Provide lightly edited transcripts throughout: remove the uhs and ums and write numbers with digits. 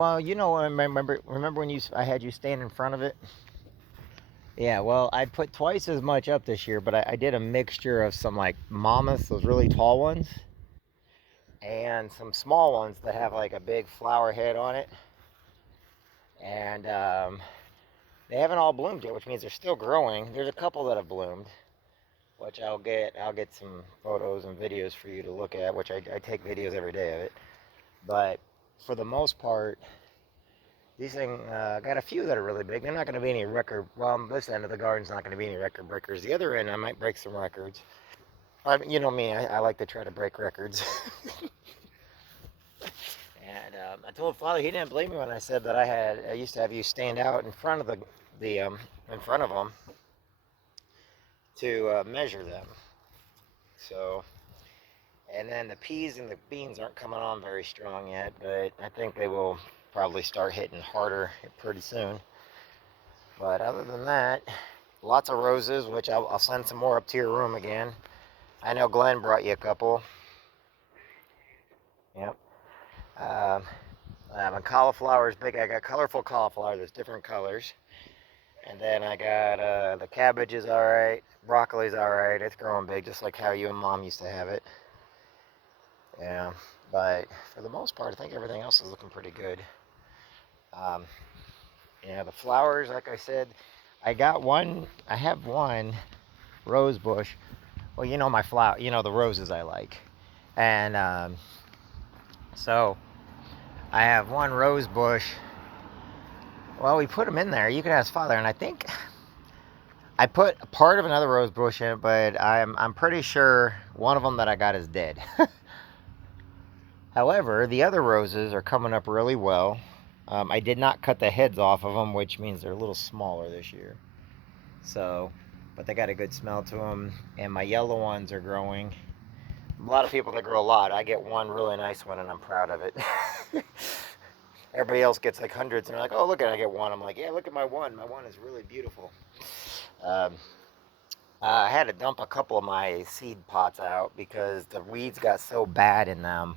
Well, remember when I had you stand in front of it? Yeah, well, I put twice as much up this year, but I did a mixture of some like mammoths, those really tall ones, and some small ones that have like a big flower head on it. And they haven't all bloomed yet, which means they're still growing. There's a couple that have bloomed, which I'll get some photos and videos for you to look at, which I take videos every day of it. But for the most part, these things got a few that are really big. They're not going to be any record. Well, this end of the garden's not going to be any record breakers. The other end, I might break some records. You know me, I like to try to break records. And I told Father he didn't believe me when I said that I used to have you stand out in front of the in front of them to measure them. So, and then the peas and the beans aren't coming on very strong yet, but I think they will probably start hitting harder pretty soon. But other than that, lots of roses, which I'll send some more up to your room again. I know Glenn brought you a couple. Yep. Um, my cauliflower is big. I got colorful cauliflower. There's different colors. And then I got the cabbage is all right. Broccoli's all right. It's growing big, just like how you and Mom used to have it. Yeah. But for the most part, I think everything else is looking pretty good. Um, yeah, the flowers, like I said, I have one rose bush. Well, my flower, the roses I like. And so I have one rose bush. Well, we put them in there. You can ask Father, and I think I put a part of another rose bush in it, but I'm pretty sure one of them that I got is dead. However, the other roses are coming up really well. I did not cut the heads off of them, which means they're a little smaller this year. So, but they got a good smell to them, and my yellow ones are growing. A lot of people that grow a lot. I get one really nice one, and I'm proud of it. Everybody else gets like hundreds, and they're like, "Oh, look at it, I get one." I'm like, "Yeah, look at my one. My one is really beautiful." Um, I had to dump a couple of my seed pots out because the weeds got so bad in them.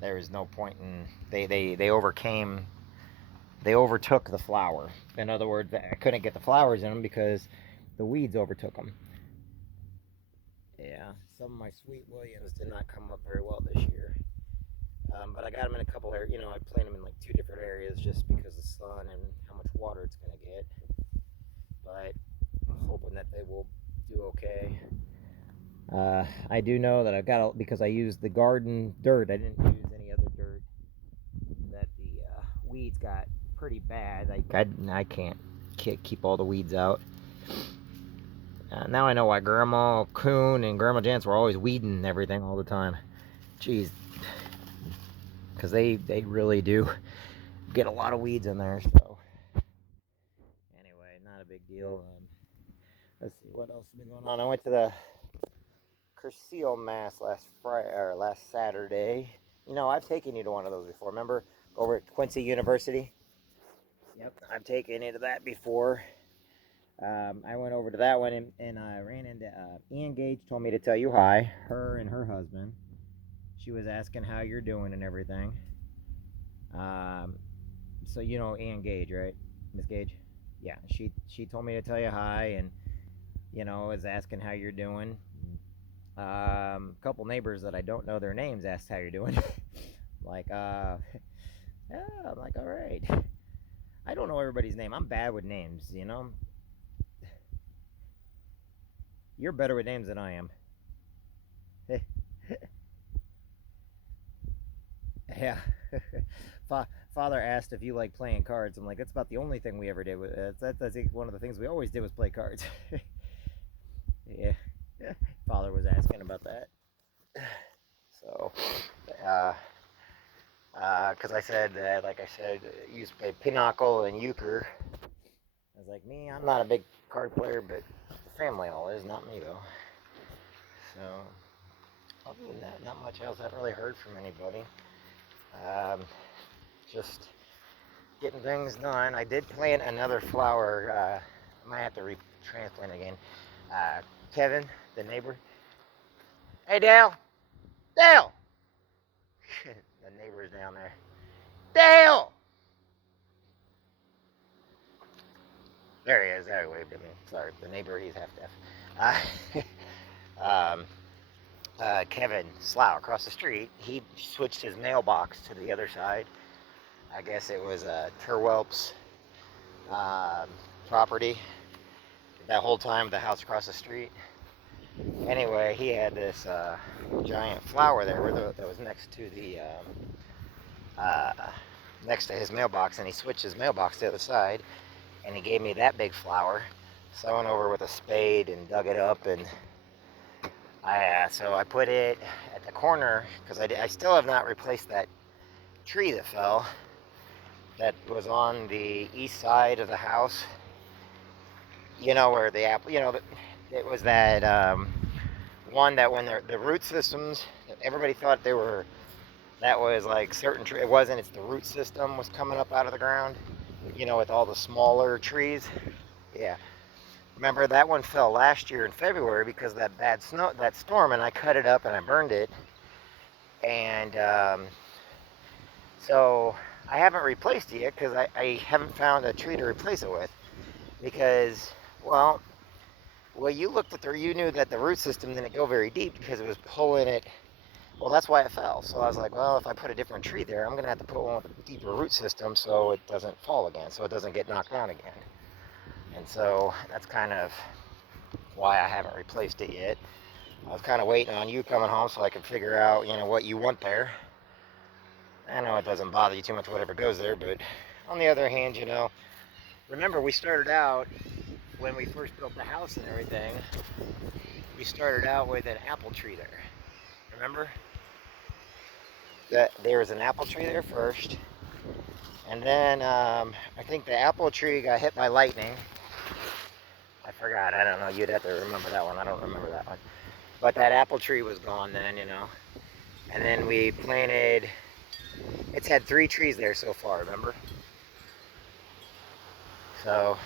There was no point in they overcame they overtook the flower. In other words, I couldn't get the flowers in them because the weeds overtook them. Yeah, some of my sweet williams did not come up very well this year. But I got them in a couple areas. I planted them in like two different areas just because of sun and how much water it's going to get. But I'm hoping that they will do okay. I do know that I've got because I used the garden dirt. I didn't use any other dirt. That the weeds got pretty bad. I can't keep all the weeds out. Now I know why Grandma Coon and Grandma Jansen were always weeding everything all the time. Jeez, because they really do get a lot of weeds in there. So anyway, not a big deal. Let's see what else has been going on. I went to the Cursil Mass last Friday or last Saturday. I've taken you to one of those before. Remember over at Quincy University? Yep, I've taken you to that before. I went over to that one and I ran into Ian Gage. Told me to tell you hi. Her and her husband. She was asking how you're doing and everything. Um, so you know Ian Gage, right, Miss Gage? Yeah, she told me to tell you hi and was asking how you're doing. A couple neighbors that I don't know their names asked how you're doing. Like, yeah, I'm like, all right. I don't know everybody's name. I'm bad with names. You're better with names than I am. Yeah. Father asked if you like playing cards. I'm like, that's about the only thing we ever did. That's one of the things we always did was play cards. Yeah. Father was asking about that. So, uh, because I said, like I said, you used to play Pinochle and Euchre. I was like, me, I'm not a big card player, but the family all is, not me though. So, other than that, not much else. I haven't really heard from anybody. Um, just getting things done. I did plant another flower. I might have to transplant again. Kevin, the neighbor. Hey, Dale. Dale. The neighbor's down there. Dale. There he is. There he waved at me. Sorry, the neighbor, he's half deaf. Kevin Slough across the street, he switched his mailbox to the other side. I guess it was Terwelp's property. That whole time, the house across the street. Anyway, he had this giant flower there that was next to the next to his mailbox, and he switched his mailbox to the other side, and he gave me that big flower. So I went over with a spade and dug it up, and so I put it at the corner because I still have not replaced that tree that fell. That was on the east side of the house. You know where the apple. You know, it was that one that when the root systems, everybody thought they were. That was like certain tree. It wasn't. It's the root system was coming up out of the ground. You know, with all the smaller trees. Yeah. Remember that one fell last year in February because of that bad snow, that storm, and I cut it up and I burned it. And so I haven't replaced it yet because I haven't found a tree to replace it with. Because, well, you looked at you knew that the root system didn't go very deep because it was pulling it. Well, that's why it fell. So I was like, well, if I put a different tree there, I'm going to have to put one with a deeper root system so it doesn't fall again, so it doesn't get knocked down again. And so that's kind of why I haven't replaced it yet. I was kind of waiting on you coming home so I could figure out, what you want there. I know it doesn't bother you too much whatever goes there, but on the other hand, remember we started out, when we first built the house and everything, we started out with an apple tree there. Remember? That there was an apple tree there first. And then I think the apple tree got hit by lightning. I forgot. I don't know. You'd have to remember that one. I don't remember that one. But that apple tree was gone then, And then we planted. It's had 3 trees there so far, remember? So,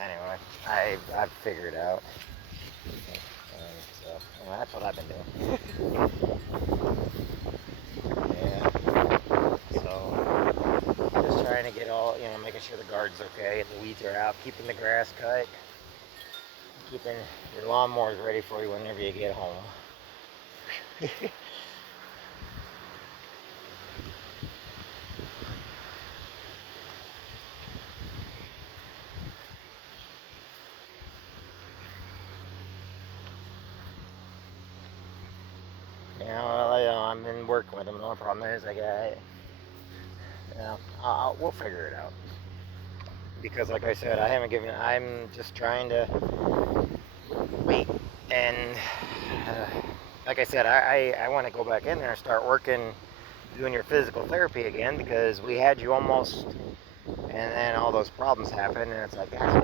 anyway, I've figured out. So, that's what I've been doing. Yeah. So, just trying to get all, making sure the garden's okay and the weeds are out, keeping the grass cut, keeping your lawnmowers ready for you whenever you get home. I've been working with them. The only problem is we'll figure it out. Because like I said, I'm just trying to wait. And like I said, I want to go back in there and start working, doing your physical therapy again, because we had you almost, and then all those problems happened, and it's like, gosh,